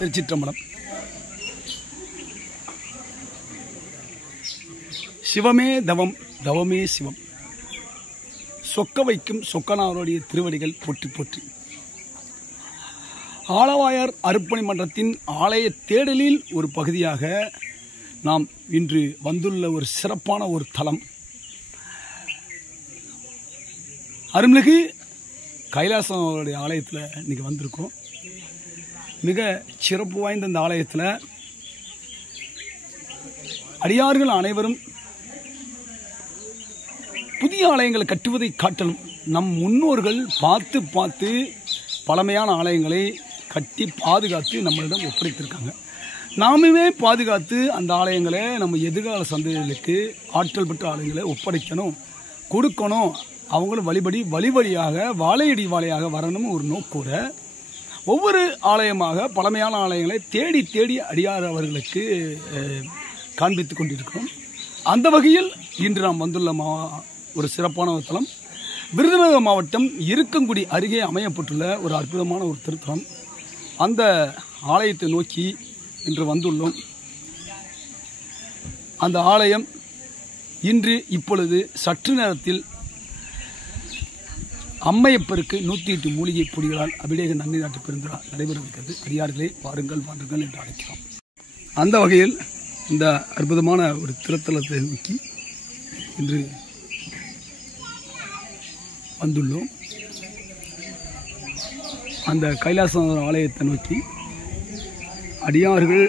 திருச்சிற்றம்பலம். சிவமே தவம், தவமே சிவம். சொக்க வைக்கும் சொக்கனாருடைய திருவடிகள் போற்றி போற்றி. ஆளவாயார் அருப்பணி மன்றத்தின் ஆலய தேடலில் ஒரு பகுதியாக நாம் இன்று வந்துள்ள ஒரு சிறப்பான ஒரு தலம், அருள்மிகு கைலாசம் அவருடைய ஆலயத்தில் இன்றைக்கி வந்திருக்கோம். மிக சிறப்பு வாய்ந்த இந்த ஆலயத்தில் அடியார்கள் அனைவரும் புதிய ஆலயங்களை கட்டுவதை காட்டிலும் நம் முன்னோர்கள் பார்த்து பார்த்து பழமையான ஆலயங்களை கட்டி பாதுகாத்து நம்மளிடம் ஒப்படைத்திருக்காங்க. நாமுமே பாதுகாத்து அந்த ஆலயங்களை நம்ம எதிர்கால சந்ததிகளுக்கு ஆற்றல் பெற்ற ஆலயங்களை ஒப்படைக்கணும், கொடுக்கணும். அவங்களும் வழி வழியாக வாழையடி வாழையாக வரணும் ஒரு நோக்கூட ஒவ்வொரு ஆலயமாக பழமையான ஆலயங்களை தேடி தேடி அடியார் அவர்களுக்கு காண்பித்து கொண்டிருக்கிறோம். அந்த வகையில் இன்று நாம் வந்துள்ள ஒரு சிறப்பான ஒரு தலம், விருதுநகர் மாவட்டம் இருக்கங்குடி அருகே அமையப்பட்டுள்ள ஒரு அற்புதமான ஒரு திருத்தலம். அந்த ஆலயத்தை நோக்கி இன்று வந்துள்ளோம். அந்த ஆலயம் இன்று இப்பொழுது சற்று நேரத்தில் அம்மையப்பருக்கு 108 மூலிகை பொடிகளால் அபிஷேக நன்னீராட்டு பெருந்திரா நடைபெறவிருக்கிறது. அடியார்களே வாருங்கள் வாருங்கள் என்று அழைக்கிறோம். அந்த வகையில் இந்த அற்புதமான ஒரு திருத்தலத்தை நோக்கி இன்று வந்துள்ளோம். அந்த கைலாசநாதர் ஆலயத்தை நோக்கி அடியார்கள்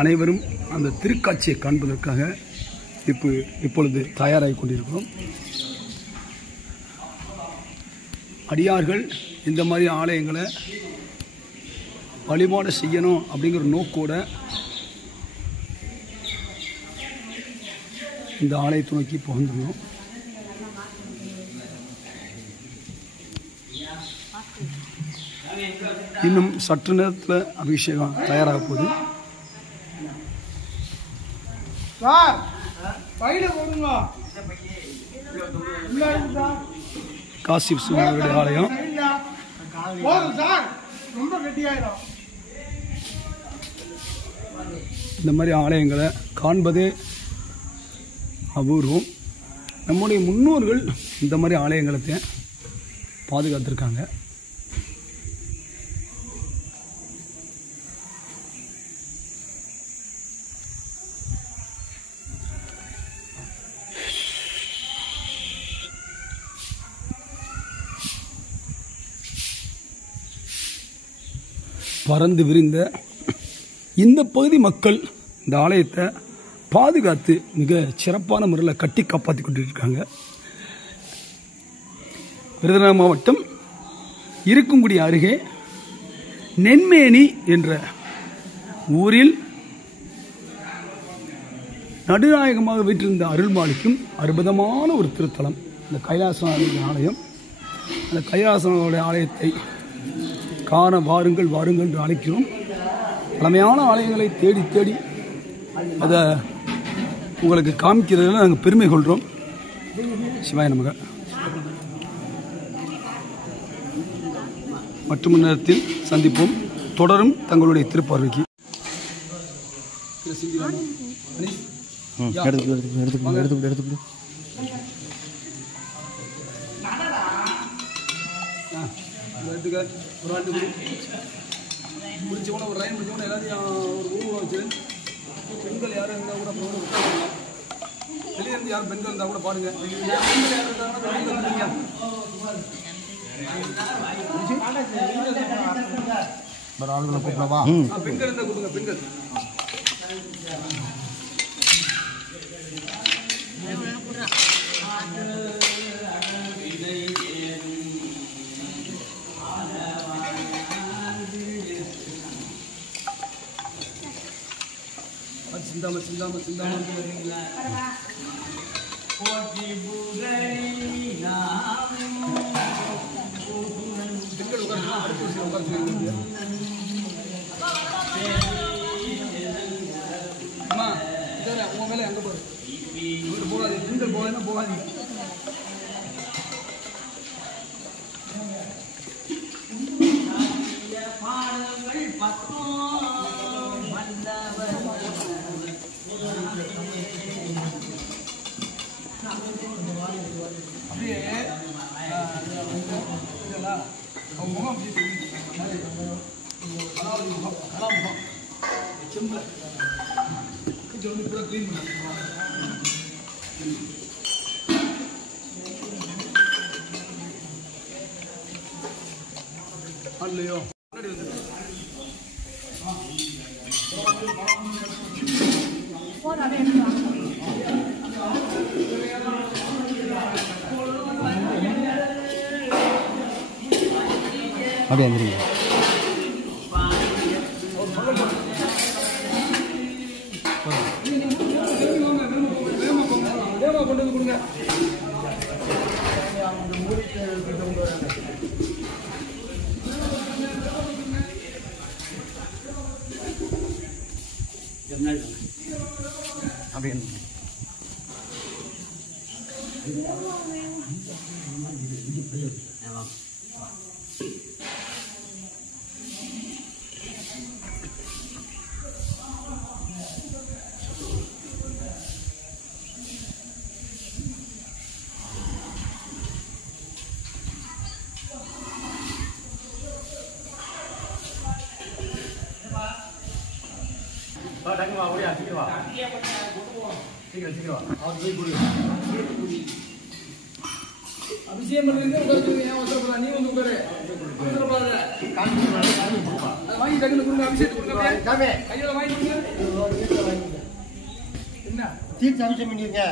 அனைவரும் அந்த திருக்காட்சியை காண்பதற்காக இப்பொழுது தயாராகி கொண்டிருக்கிறோம். அடியார்கள் இந்த மாதிரி ஆலயங்களை வழிபாடு செய்யணும் அப்படிங்கிற நோக்கோட இந்த ஆலயத்தை நோக்கி புகழ்ந்துள்ளோம். இன்னும் சற்று நேரத்தில் அபிஷேகம் தயாராக போகுது. காசி விஸ்வநாதருடைய ஆலயம். இந்த மாதிரி ஆலயங்களை காண்பதே அபூர்வம். நம்முடைய முன்னோர்கள் இந்த மாதிரி ஆலயங்களை பாதுகாத்திருக்காங்க. பறந்து விரிந்த இந்த பகுதி மக்கள் இந்த ஆலயத்தை பாதுகாத்து மிக சிறப்பான முறையில் கட்டி காப்பாற்றி கொண்டிருக்காங்க. விருதுநகர் மாவட்டம் இருக்கங்குடி அருகே நென்மேனி என்ற ஊரில் நடுநாயகமாக வீற்றிருந்த அருள்மாளிக்கும் அற்புதமான ஒரு திருத்தலம் இந்த கைலாசநாதர் ஆலயம். அந்த கைலாசநாதருடைய ஆலயத்தை காண வாருங்கள் வாருங்கள் என்று அழைக்கிறோம். பழமையான ஆலயங்களை தேடி தேடி அதை உங்களுக்கு காமிக்கிறதுல நாங்கள் பெருமை கொள்கிறோம். சிவாய நமக. மற்றும் நேரத்தில் சந்திப்போம். தொடரும் தங்களுடைய திருப்பார்வைக்கு. ஒரு ஆண்டு முடிச்சவன ஒரு லைன் முடிச்சவன எல்லாத்தையும் ஒரு ஊரை வச்சு பெண்கள் யாரும் இருந்தால் கூட வெளியே இருந்து யாரும் பெண்கள் இருந்தால் கூட பாருங்க. பெண்கள் யாரும் இருந்தாங்கன்னா பெண்கள் இருந்தால் கொடுங்க. பெண்கள் சிந்தாம சிந்தாம சிந்தாம பெண்கள் உட்காந்து அடுத்த உட்காந்து அம்மா உங்க மேலே அங்கே போகுது போகாது. பெண்கள் போகாதுன்னா போகாதீங்க. பாடங்கள் 10 அப்படியே அவங்க முகம் அப்படியே தெரியுது. முகம் கலாமுகம் செம்பில் கொஞ்சம் வந்து கூட க்ளீன் பண்ண இல்லையோ அப்படியே வந்துருங்க. கொண்டு வந்து கொடுங்க. அப்படியே டக்குவா ஓடியா சீக்கிரம் வா சீக்கிரம் வா அவர் போய் குடி அபிஷேகம் பண்ணுறது ஏன் அவசரப்படா நீ வந்து உட்காரு அவசரப்படாத வாங்கி டக்குனு கொடுங்க அபிஷேகம் கொடுங்க கையில வாங்கி கொடுங்க என்ன தீர்த்து அபிஷேகம் பண்ணிருங்க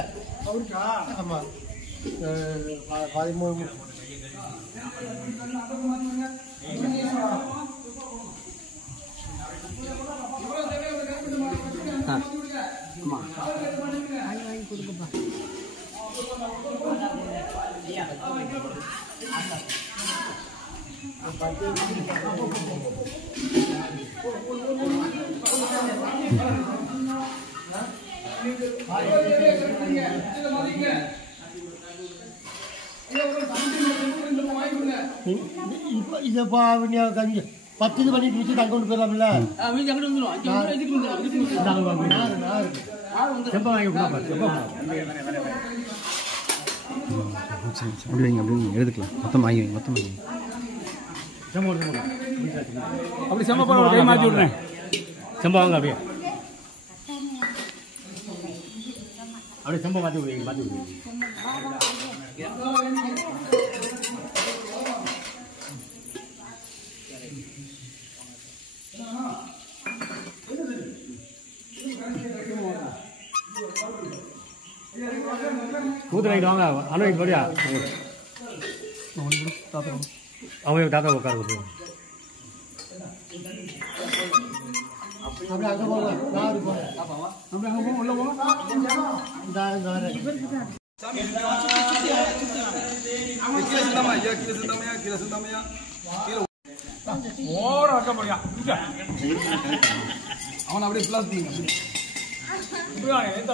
அவருக்கா ஆமா 13 வாங்கி கொடுங்கப்பா. இதப்பா 10 இது பண்ணி பிடிச்சி தங்க கொண்டு போயிடலாம்ல செப்ப வாங்கி அப்படி வைங்க அப்படி எழுதுக்கலாம் மொத்தம் வாங்கி வைங்க மொத்தம் வாங்கி அப்படி செம்ம கை மாற்றி விட்றேன் செம்ப வாங்க அப்படியே அப்படியே செம்ப மாற்றி விடுவீங்க மாற்றி விடுவீங்க கூத்து வாங்கிட்டு வாங்க அண்ணன் போடியா அவங்க தாத்தா உட்கார கொடுத்து அப்படியே அங்கே போங்க அப்படி அங்கே போங்க உள்ள போங்க அவன் அப்படியே பிளாஸ்டிக் யாருக்கும்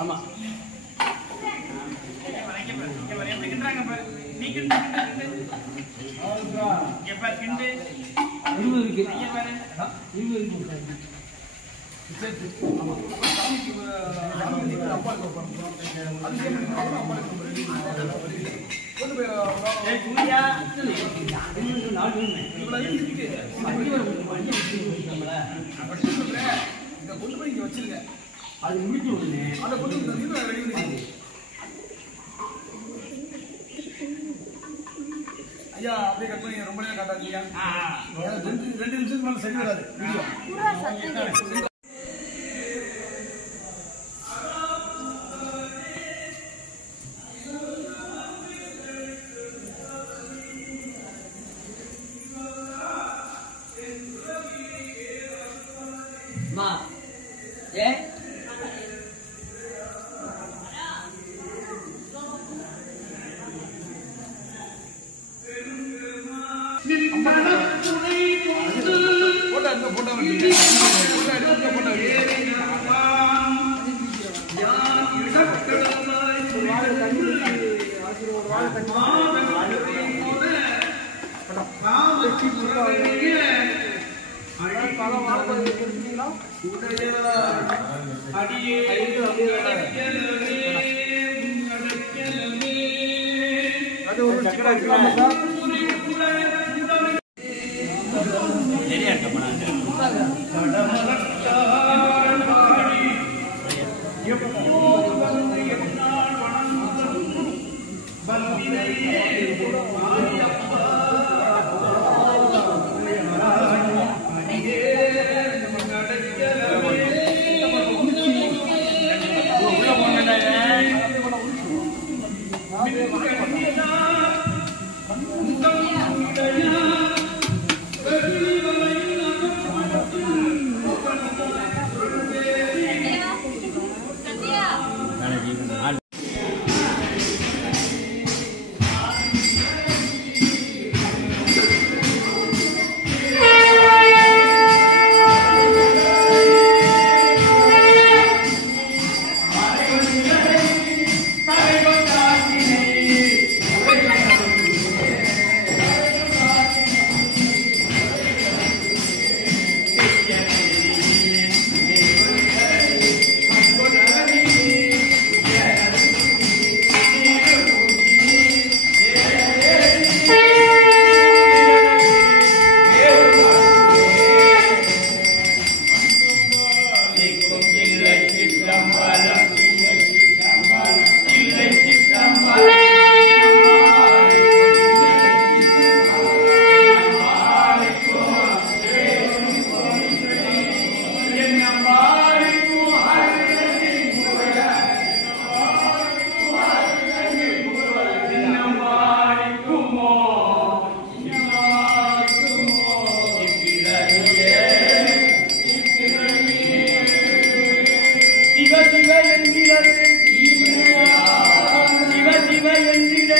ஆமா ஐயா அப்படியே கட் பண்ணி ரொம்ப நேரம் காட்டாதீங்க 2 நிமிஷத்துக்கு மேல சரி வராது வீடியோ சிவ சிவ என்கிற